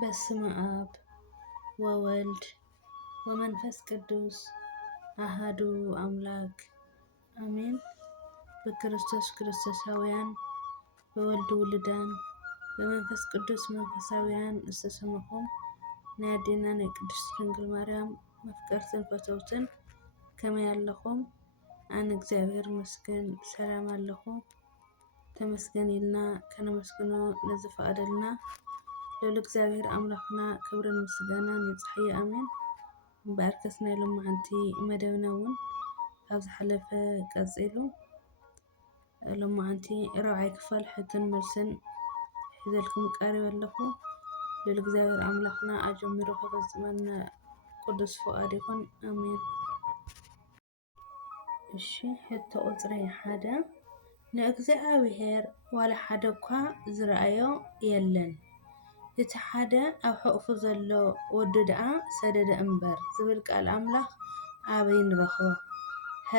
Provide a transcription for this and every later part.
በስመ አብ ወወልድ ወመንፈስ ቅዱስ አሃዱ አምላክ አሜን። በክርስቶስ ክርስቶሳውያን በወልድ ውልዳን በመንፈስ ቅዱስ መንፈሳውያን እስተሰመኹም ናይ ኣዴና ናይ ቅድስት ድንግል ማርያም መፍቀርትን ፈተውትን ከመይ ኣለኹም? ኣነ እግዚአብሔር ይመስገን ሰላም ኣለኹ። ተመስገን ኢልና ከነመስግኖ ነዝፈቀደልና ልዑል እግዚአብሔር ኣምላኽና ክብርን ምስጋናን ይብፅሕዮ ኣሜን። በርከስና ሎማዓንቲ መደብና እውን ኣብ ዝሓለፈ ቀፂሉ ሎማዓንቲ ራብዓይ ክፋል ሕቶን መልስን ሒዘልኩም ቀሪበ ኣለኹ። ልዑል እግዚአብሔር ኣምላኽና ኣጀሚሩ ከፈፅመና ቅዱስ ፍቃድ ይኹን ኣሜን። እሺ ሕቶ ቁፅሪ 1 ንእግዚአብሔር ዋላ ሓደ እኳ ዝረኣዮ የለን እቲ ሓደ ኣብ ሕቑፉ ዘሎ ወዱ ደኣ ሰደደ እምበር ዝብል ቃል ኣምላኽ ኣበይ ንረኽቦ? ሀ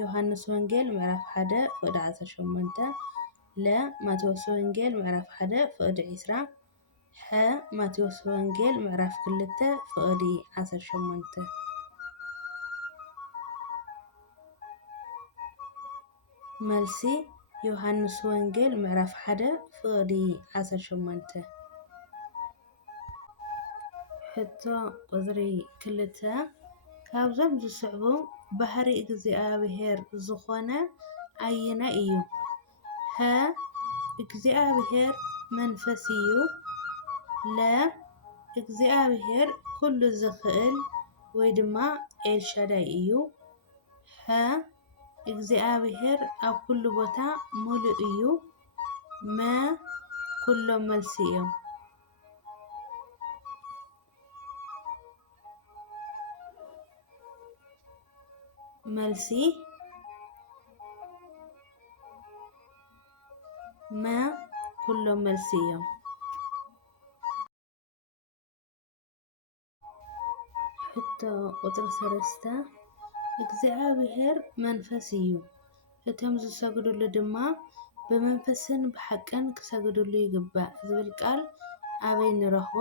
ዮሃንስ ወንጌል ምዕራፍ 1 ፍቅዲ 18 ለ ማቴዎስ ወንጌል ምዕራፍ 1 ፍቅዲ 20 ሐ ማቴዎስ ወንጌል ምዕራፍ 2 ፍቅዲ 18 መልሲ ዮሃንስ ወንጌል ምዕራፍ 1 ፍቅዲ 18 ሕቶ ቁፅሪ 2 ካብዞም ዝስዕቡ ባህሪ እግዚአብሔር ዝኾነ ኣየናይ እዩ? ሀ እግዚአብሔር መንፈስ እዩ ለ እግዚአብሔር ኩሉ ዝኽእል ወይ ድማ ኤልሻዳይ እዩ ሐ እግዚአብሔር ኣብ ኩሉ ቦታ ሙሉእ እዩ መ ኩሎም መልሲ እዮም። መልሲ መ ኩሎም መልሲ እዮም። ሕቶ ቁፅሪ 3 እግዚአብሔር መንፈስ እዩ እቶም ዝሰግድሉ ድማ ብመንፈስን ብሓቅን ክሰግድሉ ይግባእ ዝብል ቃል ኣበይ ንረኽቦ?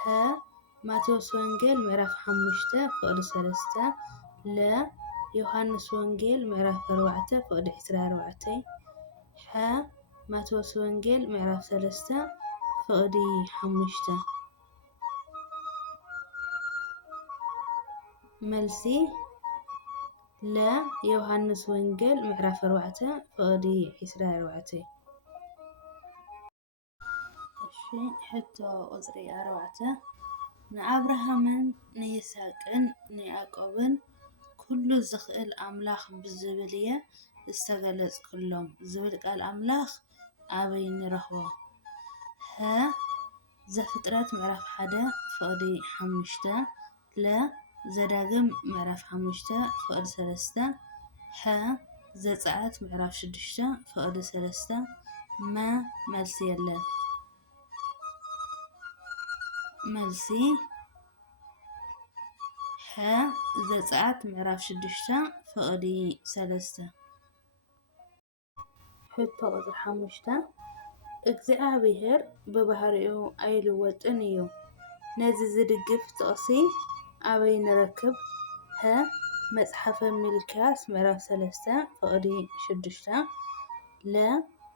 ሀ ማቴዎስ ወንጌል ምዕራፍ 5 ፍቅዲ 3 ለ ዮሃንስ ወንጌል ምዕራፍ 4 ፍቅዲ 24 ሐ ማቴዎስ ወንጌል ምዕራፍ 3 ፍቅዲ 5 መልሲ ለ ዮሃንስ ወንጌል ምዕራፍ 4 ፍቅዲ 24 እሺ ሕቶ ቁፅሪ 4 ንኣብርሃምን ንይስሐቅን ንያዕቆብን ኩሉ ዝኽእል ኣምላኽ ብዝብል እየ ዝተገለፅክሎም ዝብል ቃል ኣምላኽ ኣበይ ንረኽቦ? ሀ ዘፍጥረት ምዕራፍ 1 ፍቅዲ 5 ለ ዘዳግም ምዕራፍ 5 ፍቅዲ 3 ሐ ዘፀአት ምዕራፍ 6 ፍቅዲ 3 መ መልሲ የለን። መልሲ ሐ ዘፀአት ምዕራፍ 6 ፍቅዲ 3 ሕቶ ቁፅሪ 5 እግዚአብሔር ብባህሪኡ ኣይልወጥን እዩ ነዚ ዝድግፍ ጥቕሲ ኣበይ ንረክብ? ሀ መፅሓፈ ሚልክያስ ምዕራፍ 3 ፍቅዲ 6 ለ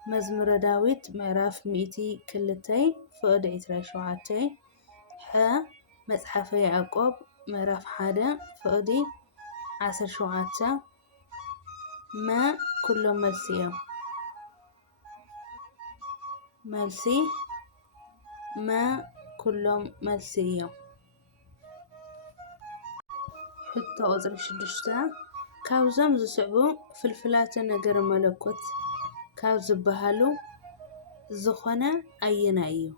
መዝሙረ ዳዊት ምዕራፍ 102 ፍቅዲ 27 ሐ መፅሓፈ ያዕቆብ ምዕራፍ 1 ፍቅዲ 17 መ ኩሎም መልሲ እዮም። መልሲ መ ኩሎም መልሲ እዮም። ሕቶ ቁፅሪ 6 ካብዞም ዝስዕቡ ፍልፍላተ ነገረ መለኮት ካብ ዝበሃሉ ዝኾነ ኣየናይ እዩ?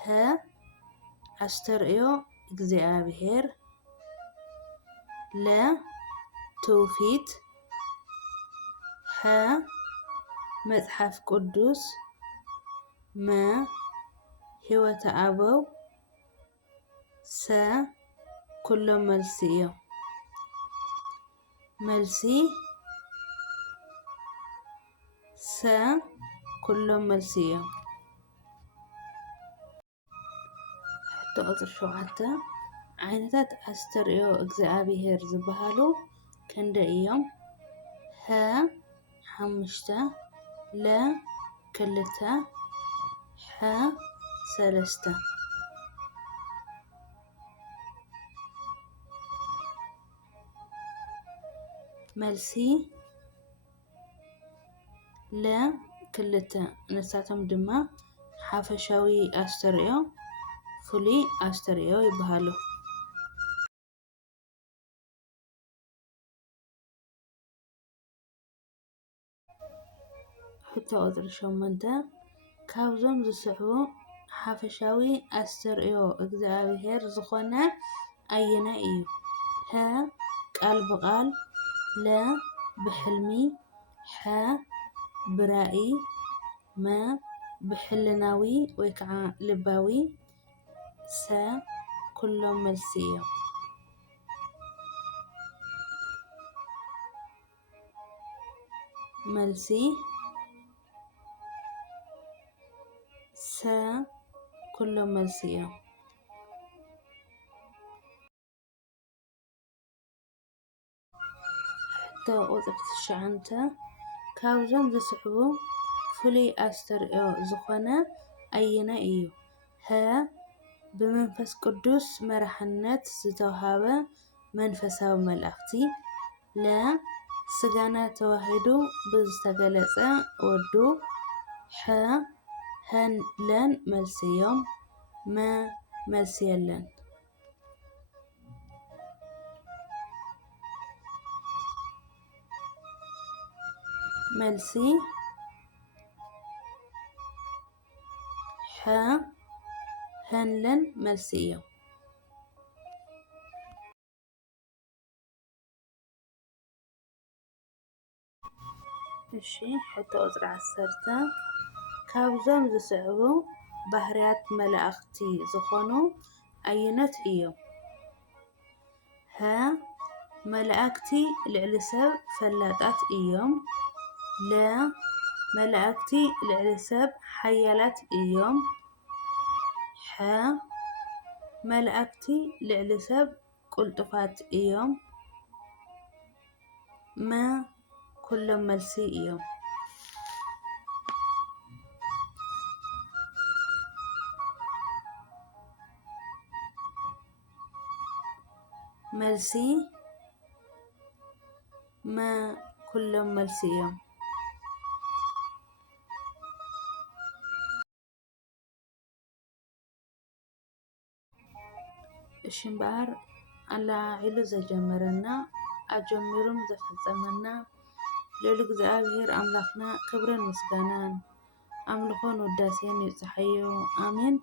ሀ ኣስተርእዮ እግዚአብሔር ለ ትውፊት ሐ መፅሓፍ ቅዱስ መ ሂወተ ኣበው ሰ ኩሎም መልሲ እዮም። መልሲ ሰ ኩሎም መልሲ እዮም። ሕቶ ቁፅሪ 7 ዓይነታት ኣስተርእዮ እግዚኣብሔር ዝበሃሉ ክንደይ እዮም? ሀ 5 ለ 2 ሐ 3 መልሲ ለ 2 ንሳቶም ድማ ሓፈሻዊ ኣስተርእዮ ፍሉይ ኣስተርእዮ ይበሃሉ። ሕቶ ቁፅሪ 8 ካብዞም ዝስዕቡ ሓፈሻዊ ኣስተርእዮ እግዚኣብሔር ዝኾነ ኣየናይ እዩ? ሀ ቃል ብቓል ለ ብሕልሚ ሐ ብራእይ መ ብሕልናዊ ወይ ከዓ ልባዊ ሰ ኩሎም መልሲ እዮም። መልሲ ሰ ኩሎም መልሲ እዮም። ሕቶ ቁፅሪ 9 ካብዞም ዝስዕቡ ፍሉይ ኣስተርእዮ ዝኾነ ኣየናይ እዩ? ሀ ብመንፈስ ቅዱስ መራሕነት ዝተዋህበ መንፈሳዊ መልእኽቲ ለ ስጋና ተዋሂዱ ብዝተገለጸ ወዱ ሐ ሀን ለን መልሲ እዮም። መ መልሲ የለን። መልሲ ሐ ሀን ለን መልሲ እዮም። እሺ ሕቶ ቁፅሪ 10 ካብዞም ዝስዕቡ ባህርያት መላእኽቲ ዝኾኑ ኣየኖት እዮም? ሀ መላእክቲ ልዕሊ ሰብ ፈላጣት እዮም ለ መላእክቲ ልዕሊ ሰብ ሓያላት እዮም ሐ መላእክቲ ልዕሊ ሰብ ቁልጡፋት እዮም መ ኩሎም መልሲ እዮም። መልሲ መ ኩሎም መልሲ እዮም። እሺ እምበኣር ኣላዒሉ ዘጀመረና ኣጀሚሩም ዘፈፀመና ልዑል እግዚኣብሔር ኣምላኽና ክብርን ምስጋናን ኣምልኾን ውዳሴን ይብፅሓዮ ኣሜን።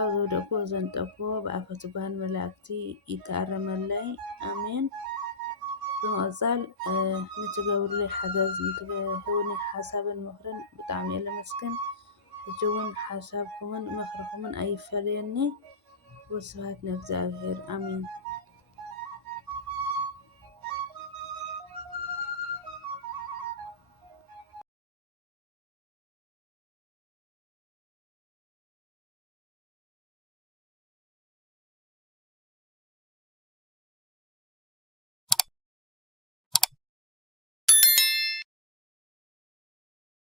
ኣብ ዘወደቅኩ ዘንጠፍዎ ብኣፈ ትጓሃን መላእክቲ ይተኣረመለይ ኣሜን። ብምቕፃል ንትገብሩለይ ሓገዝ ንትህቡኒ ሓሳብን ምክርን ብጣዕሚ እየ ለመስግን። ሕጂ እውን ሓሳብኩምን ምክርኩምን ኣይፈለየኒ። ወስብሐት ንእግዚኣብሔር ኣሜን።